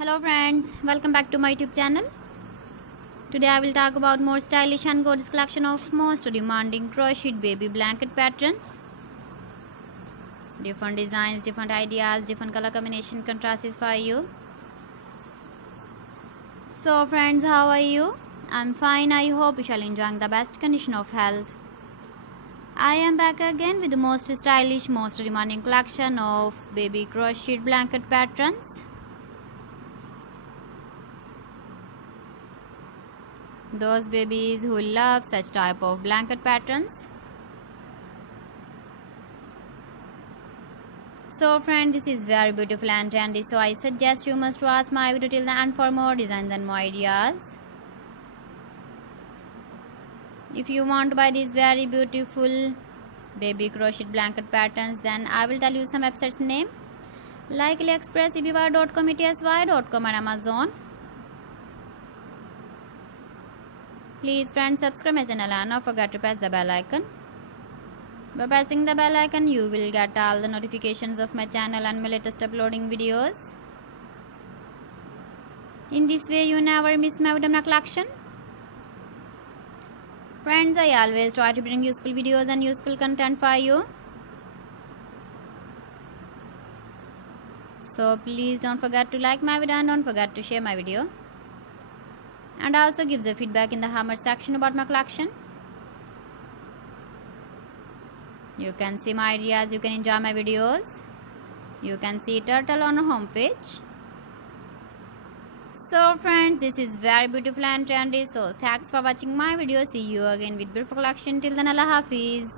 Hello friends, welcome back to my YouTube channel. Today I will talk about more stylish and gorgeous collection of most demanding crocheted baby blanket patterns. Different designs, different ideas, different color combination contrasts for you. So friends, how are you? I'm fine. I hope you shall enjoy the best condition of health. I am back again with the most stylish, most demanding collection of baby crocheted blanket patterns. Those babies who love such type of blanket patterns. So friends, this is very beautiful and trendy, so I suggest you must watch my video till the end for more designs and more ideas. If you want to buy these very beautiful baby crocheted blanket patterns, then I will tell you some websites name like AliExpress, eBay.com, ETSY.com and Amazon. Please friends, subscribe my channel and don't forget to press the bell icon. By pressing the bell icon, you will get all the notifications of my channel and my latest uploading videos. In this way, you never miss my video collection. Friends, I always try to bring useful videos and useful content for you. So please don't forget to like my video and don't forget to share my video. And also give the feedback in the comment section about my collection. You can see my ideas, you can enjoy my videos. You can see turtle on our home page. So friends, this is very beautiful and trendy. So thanks for watching my video. See you again with beautiful collection. Till then, Allah Hafiz.